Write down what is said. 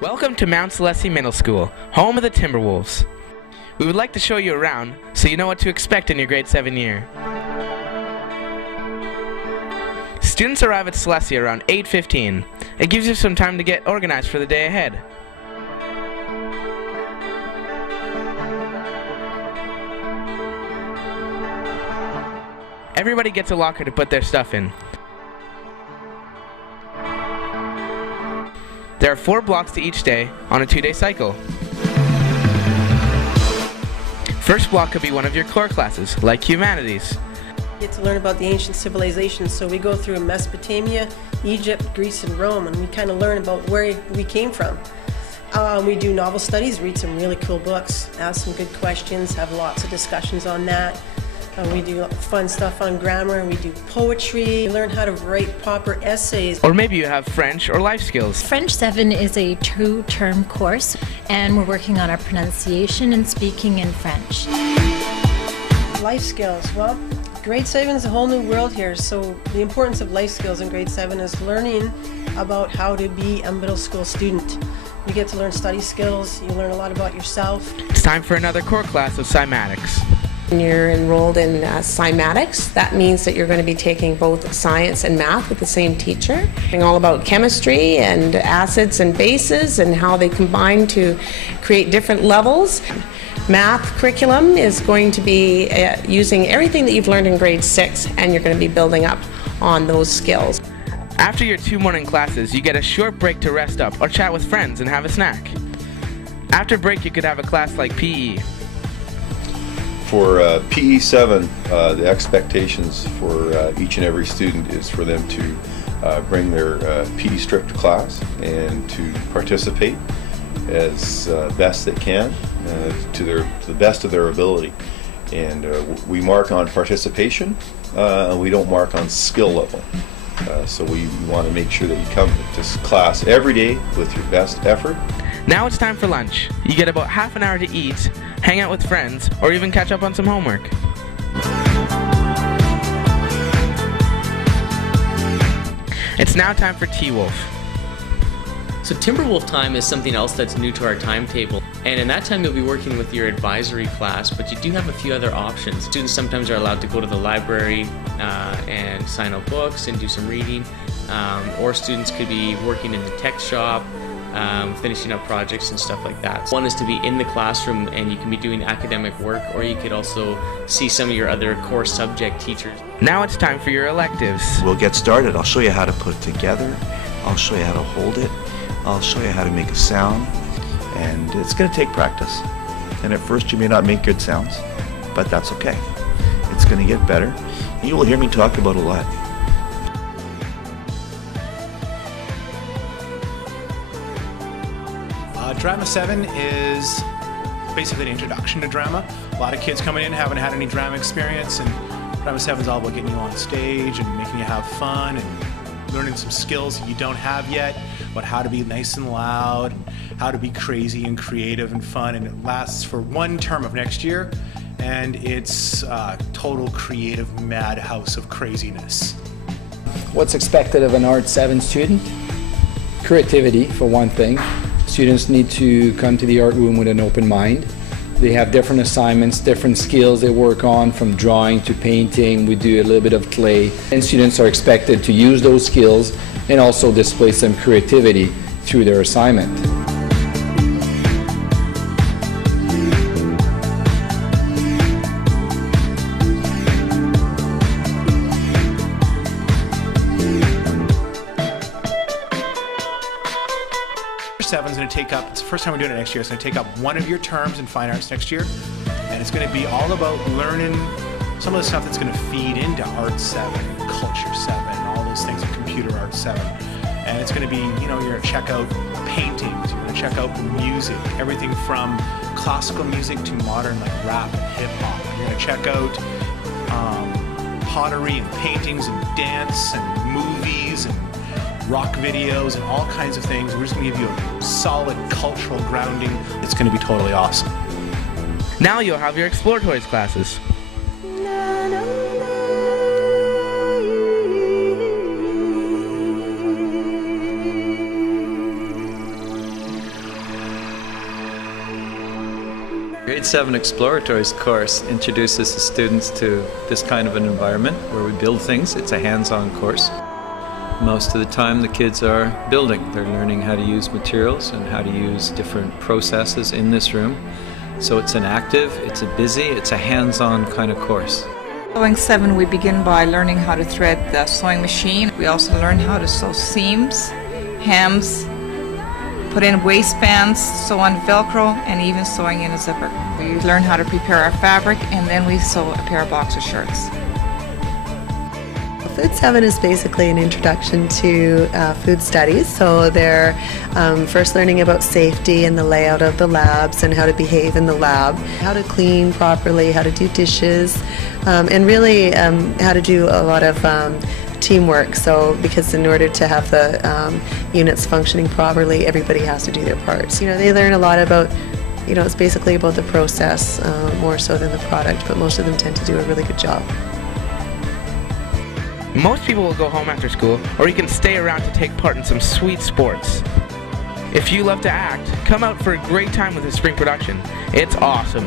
Welcome to Mount Slesse Middle School, home of the Timberwolves. We would like to show you around so you know what to expect in your grade 7 year. Students arrive at Slesse around 8:15. It gives you some time to get organized for the day ahead. Everybody gets a locker to put their stuff in. There are 4 blocks to each day on a 2-day cycle. First block could be one of your core classes, like Humanities. We get to learn about the ancient civilizations, so we go through Mesopotamia, Egypt, Greece, and Rome, and we kind of learn about where we came from. We do novel studies, read some really cool books, ask some good questions, have lots of discussions on that. We do fun stuff on grammar, we do poetry, we learn how to write proper essays. Or maybe you have French or life skills. French 7 is a 2-term course, and we're working on our pronunciation and speaking in French. Life skills, well, grade 7 is a whole new world here, so the importance of life skills in grade 7 is learning about how to be a middle school student. You get to learn study skills, you learn a lot about yourself. It's time for another core class of cymatics. When you're enrolled in cymatics, that means that you're going to be taking both science and math with the same teacher. Learning all about chemistry and acids and bases and how they combine to create different levels. Math curriculum is going to be using everything that you've learned in grade 6, and you're going to be building up on those skills. After your 2 morning classes, you get a short break to rest up or chat with friends and have a snack. After break, you could have a class like PE. For PE 7, the expectations for each and every student is for them to bring their PE strict class and to participate as best they can to the best of their ability. And we mark on participation, and we don't mark on skill level. So we want to make sure that you come to this class every day with your best effort. Now it's time for lunch. You get about half an hour to eat, hang out with friends, or even catch up on some homework. It's now time for T-Wolf. So Timberwolf time is something else that's new to our timetable. And in that time you'll be working with your advisory class, but you do have a few other options. Students sometimes are allowed to go to the library and sign out books and do some reading. Or students could be working in the tech shop, finishing up projects and stuff like that. One is to be in the classroom and you can be doing academic work, or you could also see some of your other core subject teachers. Now it's time for your electives. We'll get started. I'll show you how to put it together. I'll show you how to hold it. I'll show you how to make a sound. And it's going to take practice. And at first you may not make good sounds, but that's okay. It's going to get better. You will hear me talk about a lot. Drama 7 is basically an introduction to drama. A lot of kids coming in haven't had any drama experience, and Drama 7 is all about getting you on stage and making you have fun and learning some skills that you don't have yet, about how to be nice and loud, and how to be crazy and creative and fun, and it lasts for 1 term of next year, and it's a total creative madhouse of craziness. What's expected of an Art 7 student? Creativity, for one thing. Students need to come to the art room with an open mind. They have different assignments, different skills they work on, from drawing to painting. We do a little bit of clay. And students are expected to use those skills and also display some creativity through their assignment. Seven's going to take up, it's the first time we're doing it next year, it's going to take up 1 of your terms in fine arts next year, and it's going to be all about learning some of the stuff that's going to feed into Art 7, Culture 7, all those things in Computer Art 7. And it's going to be, you know, you're going to check out paintings, you're going to check out music, everything from classical music to modern like rap and hip hop. You're going to check out pottery and paintings and dance and movies and rock videos and all kinds of things. We're just going to give you a solid cultural grounding. It's going to be totally awesome. Now you'll have your Exploratory classes. Grade 7 Exploratory's course introduces the students to this kind of an environment where we build things. It's a hands-on course. Most of the time the kids are building. They're learning how to use materials and how to use different processes in this room. So it's an active, it's a busy, it's a hands-on kind of course. Sewing 7, we begin by learning how to thread the sewing machine. We also learn how to sew seams, hems, put in waistbands, sew on Velcro, and even sewing in a zipper. We learn how to prepare our fabric, and then we sew a pair of boxer shorts. Food 7 is basically an introduction to food studies. So they're first learning about safety and the layout of the labs and how to behave in the lab, how to clean properly, how to do dishes, and really how to do a lot of teamwork. So because in order to have the units functioning properly, everybody has to do their parts. They learn a lot about, it's basically about the process more so than the product, but most of them tend to do a really good job. Most people will go home after school, or you can stay around to take part in some sweet sports. If you love to act, come out for a great time with the spring production. It's awesome.